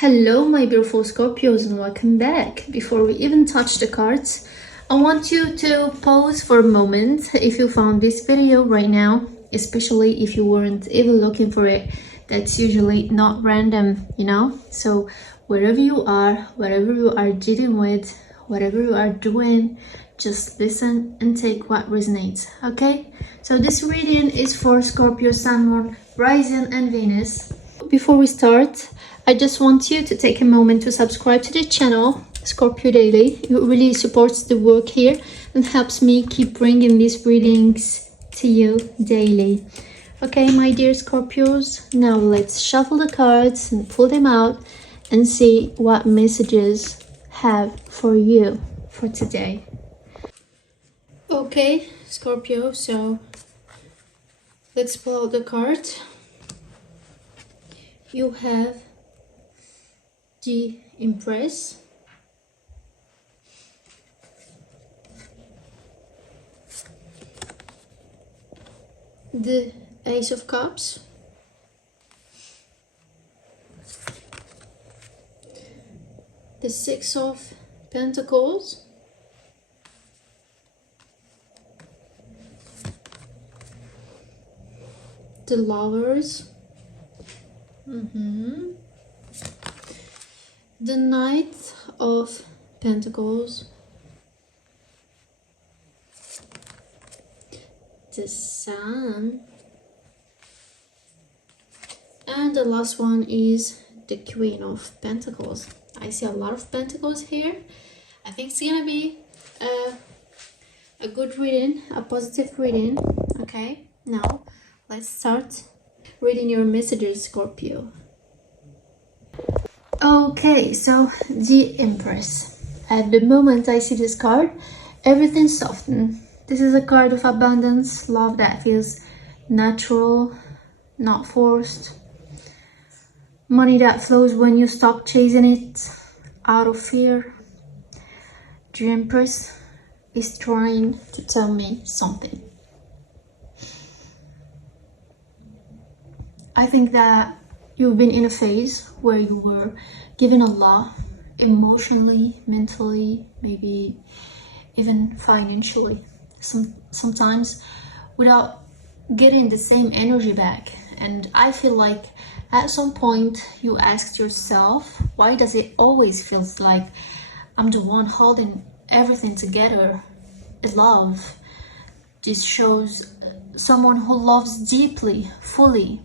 Hello, my beautiful Scorpios, and welcome back. Before we even touch the cards, I want you to pause for a moment if you found this video right now, especially if you weren't even looking for it. That's usually not random, you know? So, wherever you are, whatever you are dealing with, whatever you are doing, just listen and take what resonates, okay? So, this reading is for Scorpio, Sun, Moon, Rising, and Venus. Before we start, I just want you to take a moment to subscribe to the channel Scorpio Daily. It really supports the work here and helps me keep bringing these readings to you daily. Okay, my dear Scorpios, now let's shuffle the cards and pull them out and see what messages have for you for today. Okay, Scorpio, so let's pull out the card. You have the Empress, the Ace of Cups, the Six of Pentacles, the Lovers, the Knight of Pentacles, the Sun, and the last one is the Queen of Pentacles. I see a lot of Pentacles here. I think it's gonna be a good reading, a positive reading. Okay, now let's start reading your messages, Scorpio. Okay, so the Empress. At the moment I see this card, everything softened. This is a card of abundance, love that feels natural, not forced. Money that flows when you stop chasing it out of fear. The Empress is trying to tell me something. I think that you've been in a phase where you were given a lot, emotionally, mentally, maybe even financially. Sometimes without getting the same energy back. And I feel like at some point you asked yourself, why does it always feel like I'm the one holding everything together? Love. This shows someone who loves deeply, fully,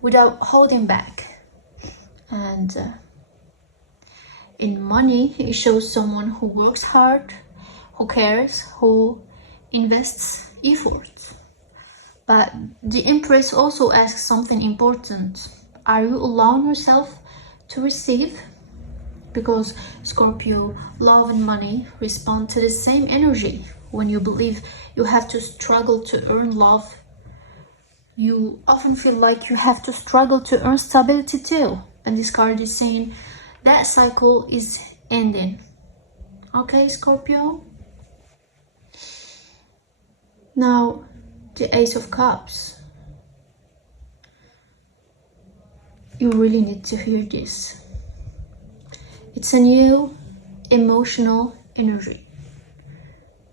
without holding back. And in money, it shows someone who works hard, who cares, who invests effort. But the Empress also asks something important. Are you allowing yourself to receive? Because Scorpio, love and money respond to the same energy. When you believe you have to struggle to earn love, you often feel like you have to struggle to earn stability too. And this card is saying that cycle is ending. Okay, Scorpio? Now, the Ace of Cups. You really need to hear this. It's a new emotional energy.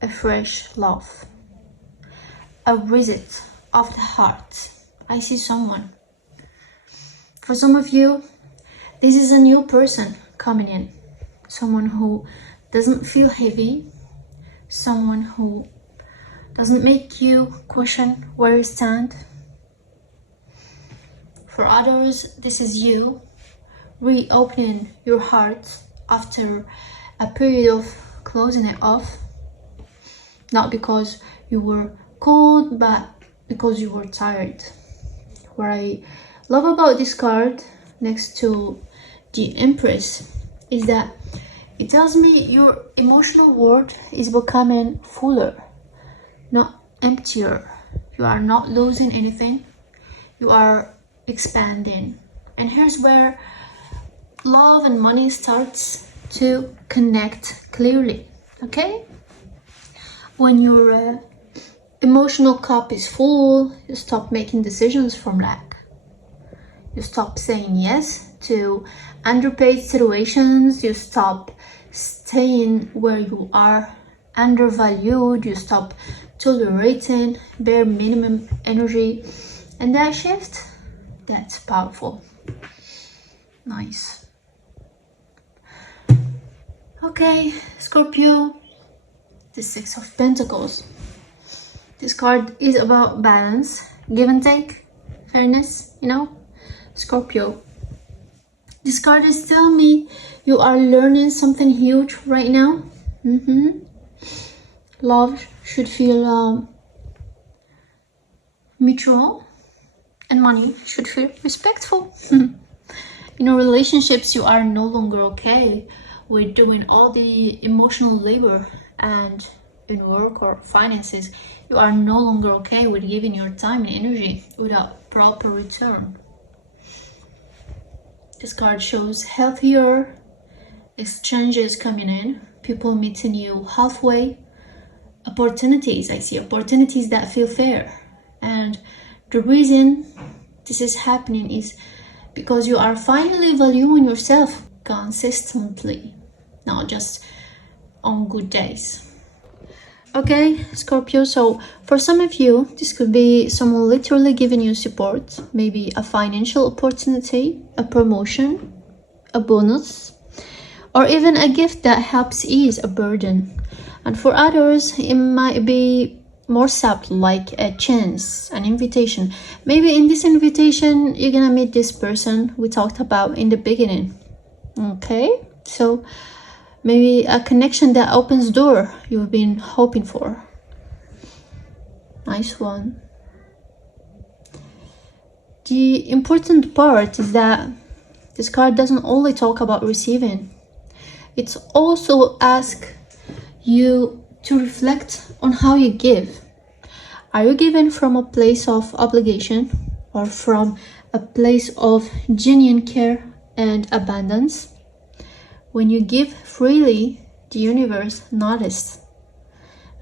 A fresh love. A reset of the heart. I see someone. For some of you, this is a new person coming in. Someone who doesn't feel heavy. Someone who doesn't make you question where you stand. For others, this is you reopening your heart after a period of closing it off. Not because you were cold, but because you were tired. What I love about this card next to the Empress is that it tells me your emotional world is becoming fuller, not emptier. You are not losing anything. You are expanding. And here's where love and money starts to connect clearly. Okay? When your emotional cup is full, you stop making decisions from lack. You stop saying yes to underpaid situations, you stop staying where you are undervalued, you stop tolerating bare minimum energy, and that shift, that's powerful. Nice. Okay, Scorpio, the Six of Pentacles. This card is about balance, give and take, fairness, you know. Scorpio, this card is telling me you are learning something huge right now. Love should feel mutual, and money should feel respectful. In your relationships, you are no longer okay with doing all the emotional labor, and in work or finances, you are no longer okay with giving your time and energy without proper return. This card shows healthier exchanges coming in, people meeting you halfway, opportunities. I see opportunities that feel fair. And the reason this is happening is because you are finally valuing yourself consistently, not just on good days. Okay, Scorpio, so for some of you, this could be someone literally giving you support, maybe a financial opportunity, a promotion, a bonus, or even a gift that helps ease a burden. And for others, it might be more subtle, like a chance, an invitation. Maybe in this invitation, you're gonna meet this person we talked about in the beginning. Okay, so maybe a connection that opens door you've been hoping for. Nice one. The important part is that this card doesn't only talk about receiving. It's also ask you to reflect on how you give. Are you giving from a place of obligation or from a place of genuine care and abundance? When you give freely, the universe notices,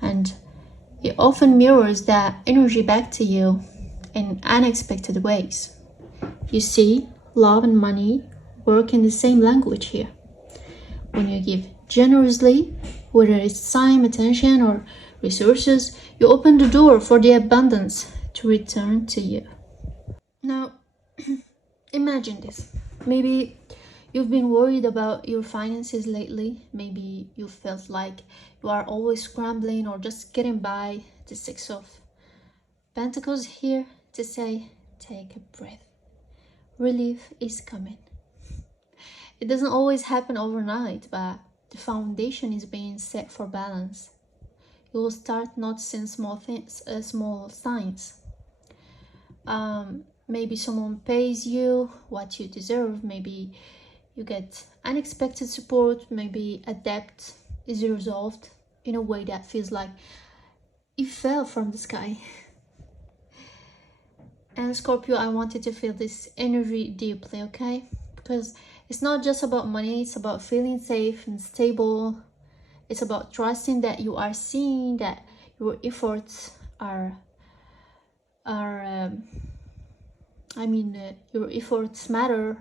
and it often mirrors that energy back to you in unexpected ways. You see, love and money work in the same language here. When you give generously, whether it's time, attention, or resources, you open the door for the abundance to return to you. Now, imagine this. Maybe you've been worried about your finances lately. Maybe you felt like you are always scrambling or just getting by. The Six of Pentacles here to say, take a breath. Relief is coming. It doesn't always happen overnight, but the foundation is being set for balance. You will start noticing small signs. Maybe someone pays you what you deserve. Maybe you get unexpected support. Maybe a debt is resolved in a way that feels like it fell from the sky. And Scorpio, I want you to feel this energy deeply, okay? Because it's not just about money, it's about feeling safe and stable. It's about trusting that you are seen, that your efforts your efforts matter,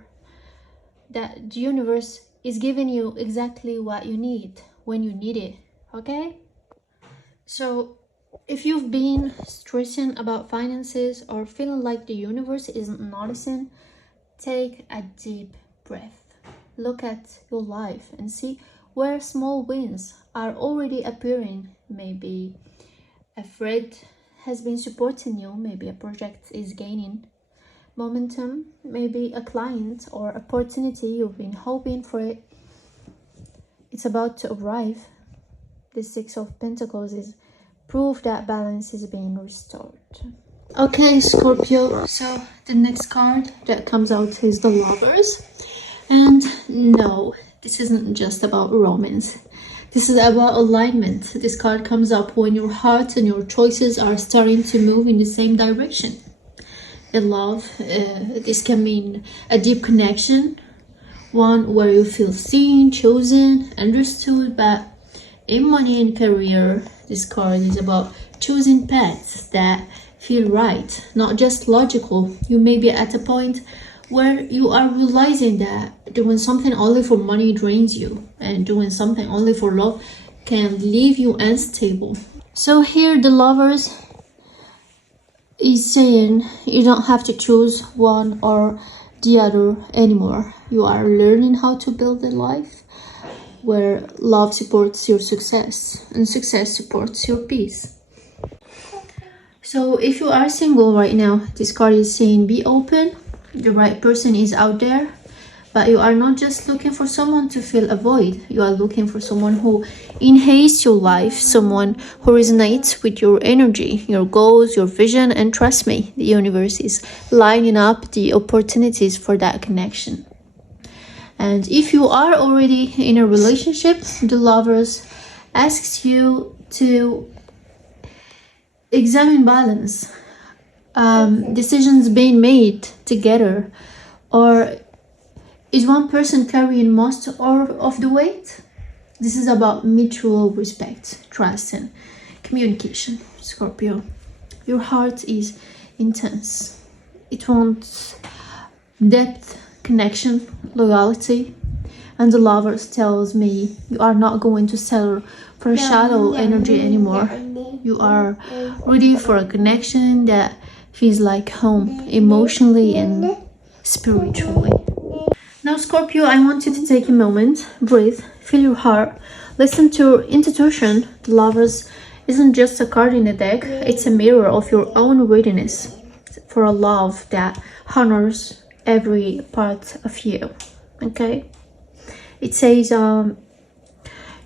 that the universe is giving you exactly what you need when you need it, okay? So if you've been stressing about finances or feeling like the universe isn't noticing, take a deep breath. Look at your life and see where small wins are already appearing. Maybe a friend has been supporting you, maybe a project is gaining momentum, maybe a client or opportunity you've been hoping for it. It's about to arrive. The Six of Pentacles is proof that balance is being restored. Okay, Scorpio, so the next card that comes out is the Lovers. And no, this isn't just about romance. This is about alignment. This card comes up when your heart and your choices are starting to move in the same direction. In love, this can mean a deep connection, one where you feel seen, chosen, understood. But in money and career, this card is about choosing paths that feel right, not just logical. You may be at a point where you are realizing that doing something only for money drains you, and doing something only for love can leave you unstable. So here the lovers is saying you don't have to choose one or the other anymore. You are learning how to build a life where love supports your success and success supports your peace. So if you are single right now, this card is saying be open. The right person is out there, but you are not just looking for someone to fill a void. You are looking for someone who enhances your life, someone who resonates with your energy, your goals, your vision, and trust me, the universe is lining up the opportunities for that connection. And if you are already in a relationship, the lovers asks you to examine balance, decisions being made together, or is one person carrying most of the weight? This is about mutual respect, trust, and communication, Scorpio. Your heart is intense. It wants depth, connection, loyalty. And the lovers tells me you are not going to settle for shallow energy anymore. You are ready for a connection that feels like home, emotionally and spiritually. Now, Scorpio, I want you to take a moment, breathe, feel your heart, listen to your intuition. The lovers isn't just a card in the deck, it's a mirror of your own readiness for a love that honors every part of you. Okay? It says your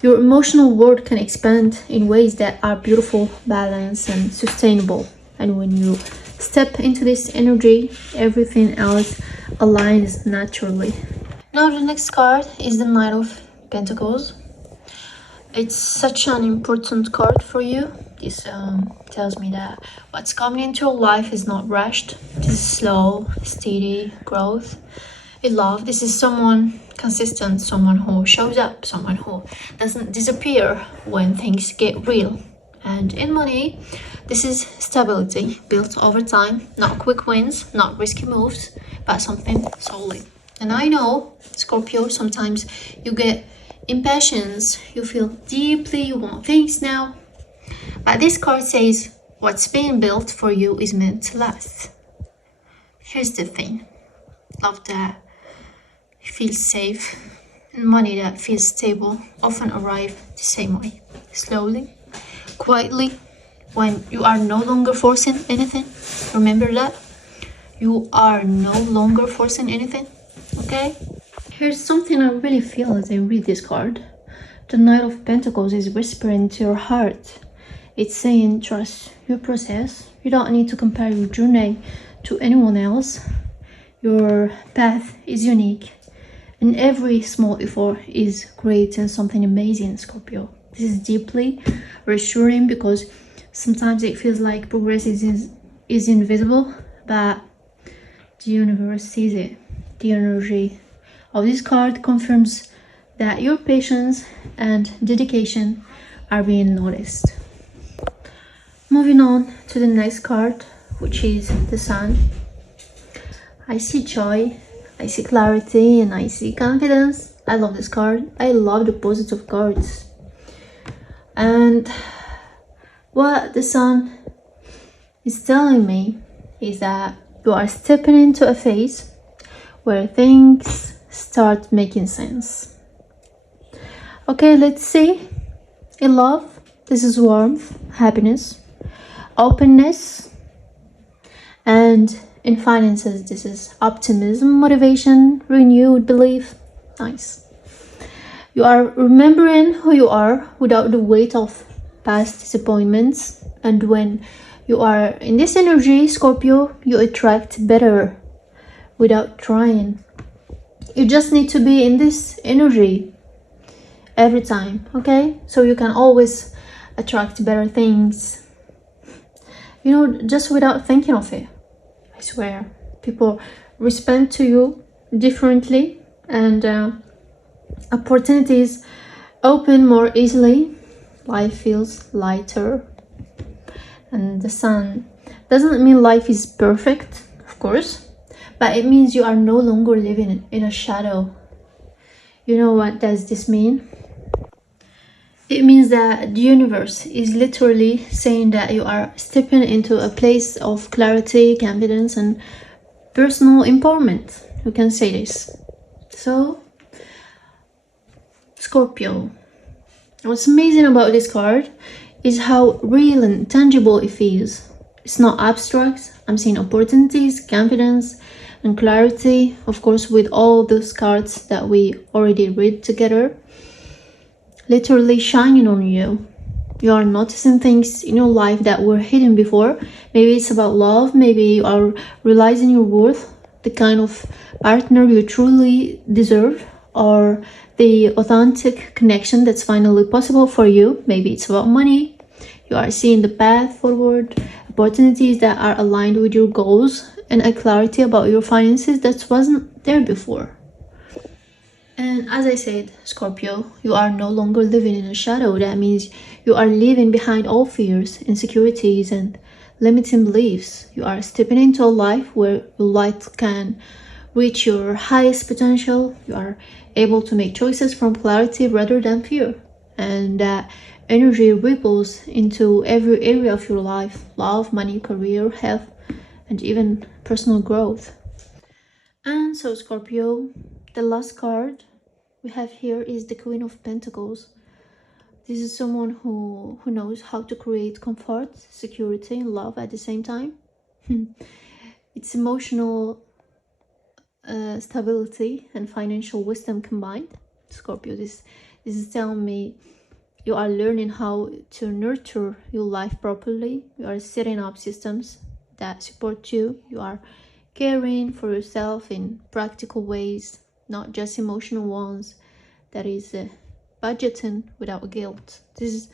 emotional world can expand in ways that are beautiful, balanced, and sustainable. And when you step into this energy, everything else aligns naturally. Now the next card is the Knight of Pentacles. It's such an important card for you. This tells me that what's coming into your life is not rushed. This is slow, steady growth. In love, this is someone consistent, someone who shows up, someone who doesn't disappear when things get real. And in money, this is stability built over time, not quick wins, not risky moves, but something solid. And I know, Scorpio, sometimes you get impatience, you feel deeply, you want things now. But this card says what's being built for you is meant to last. Here's the thing, love that feels safe and money that feels stable often arrive the same way, slowly, quietly, when you are no longer forcing anything. Remember that? You are no longer forcing anything, okay? Here's something I really feel as I read this card. The Knight of Pentacles is whispering to your heart. It's saying, trust your process. You don't need to compare your journey to anyone else. Your path is unique. And every small effort is creating something amazing, Scorpio. This is deeply reassuring because sometimes it feels like progress is invisible, but the universe sees it. The energy of this card confirms that your patience and dedication are being noticed. Moving on to the next card, which is the Sun. I see joy, I see clarity, and I see confidence. I love this card. I love the positive cards. And what the Sun is telling me is that you are stepping into a phase where things start making sense. Okay, let's see. In love, this is warmth, happiness, openness, and in finances, this is optimism, motivation, renewed belief. Nice. You are remembering who you are without the weight of past disappointments. And when you are in this energy, Scorpio, you attract better without trying. You just need to be in this energy every time, okay? So you can always attract better things, you know, just without thinking of it. I swear, people respond to you differently, and opportunities open more easily. Life feels lighter. And the Sun doesn't mean life is perfect, of course, but it means you are no longer living in a shadow. You know what does this mean? It means that the universe is literally saying that you are stepping into a place of clarity, confidence, and personal empowerment. We can say this. So, Scorpio. What's amazing about this card is how real and tangible it feels. It's not abstract. I'm seeing opportunities, confidence, and clarity. Of course, with all those cards that we already read together, literally shining on you. You are noticing things in your life that were hidden before. Maybe it's about love, maybe you are realizing your worth, the kind of partner you truly deserve, or the authentic connection that's finally possible for you. Maybe it's about money. You are seeing the path forward, opportunities that are aligned with your goals, and a clarity about your finances that wasn't there before. And as I said, Scorpio, you are no longer living in a shadow. That means you are leaving behind all fears, insecurities, and limiting beliefs. You are stepping into a life where your light can reach your highest potential. You are able to make choices from clarity rather than fear. And that energy ripples into every area of your life: love, money, career, health, and even personal growth. And so, Scorpio, the last card we have here is the Queen of Pentacles. This is someone who knows how to create comfort, security, and love at the same time. It's emotional stability and financial wisdom combined. Scorpio, this is telling me you are learning how to nurture your life properly. You are setting up systems that support you. You are caring for yourself in practical ways, not just emotional ones. That is budgeting without guilt. This is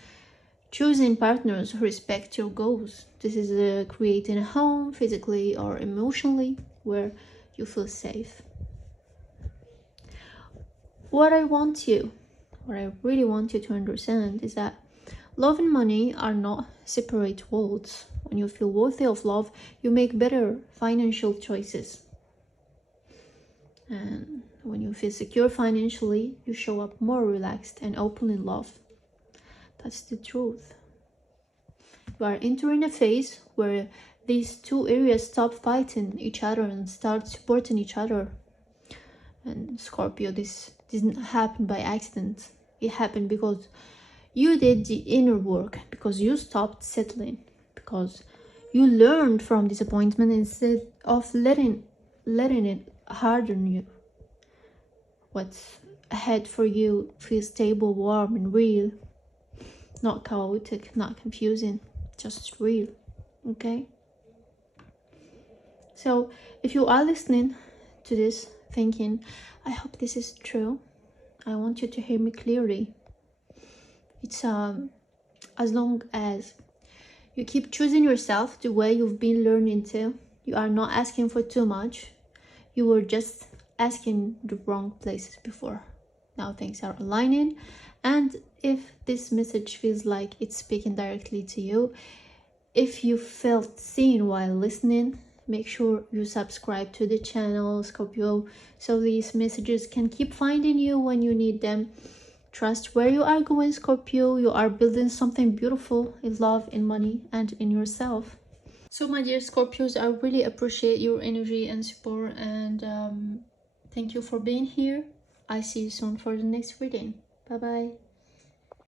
choosing partners who respect your goals. This is creating a home, physically or emotionally, where you feel safe. What I really want you to understand is that love and money are not separate worlds. When you feel worthy of love, you make better financial choices. And when you feel secure financially, you show up more relaxed and open in love. That's the truth. You are entering a phase where these two areas stop fighting each other and start supporting each other. And Scorpio, this didn't happen by accident. It happened because you did the inner work, because you stopped settling, because you learned from disappointment instead of letting it harden you. What's ahead for you feels stable, warm, and real. Not chaotic, not confusing, just real. Okay? So, if you are listening to this thinking, I hope this is true, I want you to hear me clearly. It's as long as you keep choosing yourself the way you've been learning to, you are not asking for too much. You were just asking the wrong places before. Now things are aligning, and if this message feels like it's speaking directly to you, if you felt seen while listening, make sure you subscribe to the channel, Scorpio, so these messages can keep finding you when you need them. Trust where you are going, Scorpio. You are building something beautiful in love, in money, and in yourself. So, my dear Scorpios, I really appreciate your energy and support, and thank you for being here. I see you soon for the next reading. Bye bye.